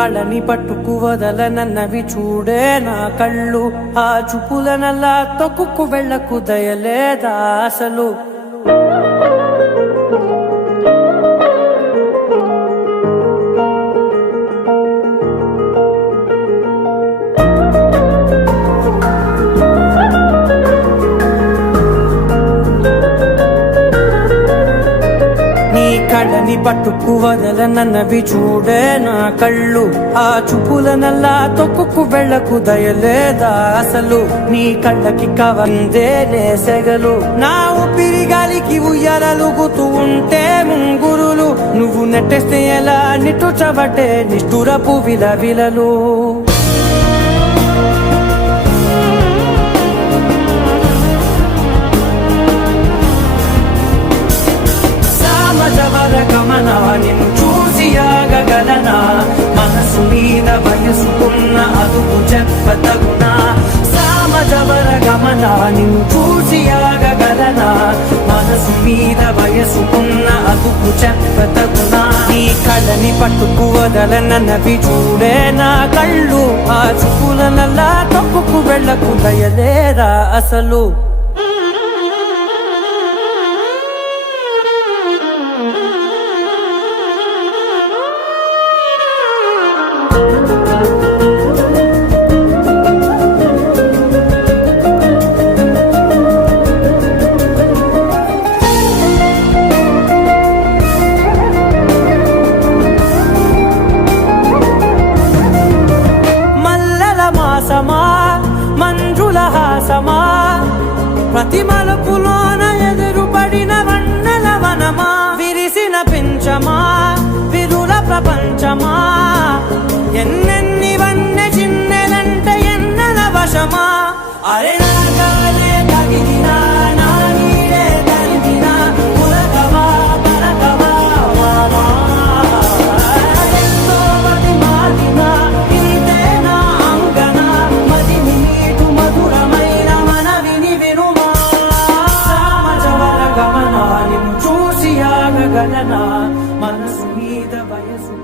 కళని పట్టుకు వదలనన్నవి చూడే నా కళ్ళు, ఆ చూపులనల్లా తొక్కుకు వెళ్ళకు దయలేదా అసలు. కళ్ళని పట్టుకు వదలనన్నవి చూడే నా కళ్ళు, ఆ చూపులనల్లా తొక్కుకు వెళ్ళకు దయలేదా అసలు. నీ కళ్ళకి కవందేలే సెగలు, నా ఊపిరి గాలికి ఉయ్యాలలుగుతూ ఉంటే ముంగురులు, నువ్వు నెట్టేస్తే ఎలా నిట్టుచబట్టే నిష్ఠురపు విలవిలలు. గమనా నిన్ను చూసి ఆగగలనా, మనసు మీద వయసుకున్న అదుపు చెప్పతగునా. సామజవర గమనా నిన్ను చూసి ఆగగలనా, మనసు మీద వయసుకున్న అదుపు చెప్పతగునా. నీ కళ్ళని పట్టుకు వదలనన్నవి చూడే నా కళ్ళు, ఆ చూపులనల్లా తప్పుకు వెళ్ళకు దయలేరా అసలు. మంజుల హాసమా, ప్రతి మలుపులోన ఎదురుపడిన వన్నెల వనమా, విరిసిన పించమా విరుల ప్రపంచమా, ఎన్నెన్ని వన్నె చిన్నెలంటే ఎన్నెల వశమా. అరే నాగాలే తగిలినా నా నీడే తరిమినా పులకవా పలకవా వామా, ఎంతో మది మారినా ఇంతే నా అంగన, మదిని నీటు మధురమైన మనవిని వినుమా. సామజవర గమనా నిన్ను చూసి ఆగగలనా, మనసు మీద వయసు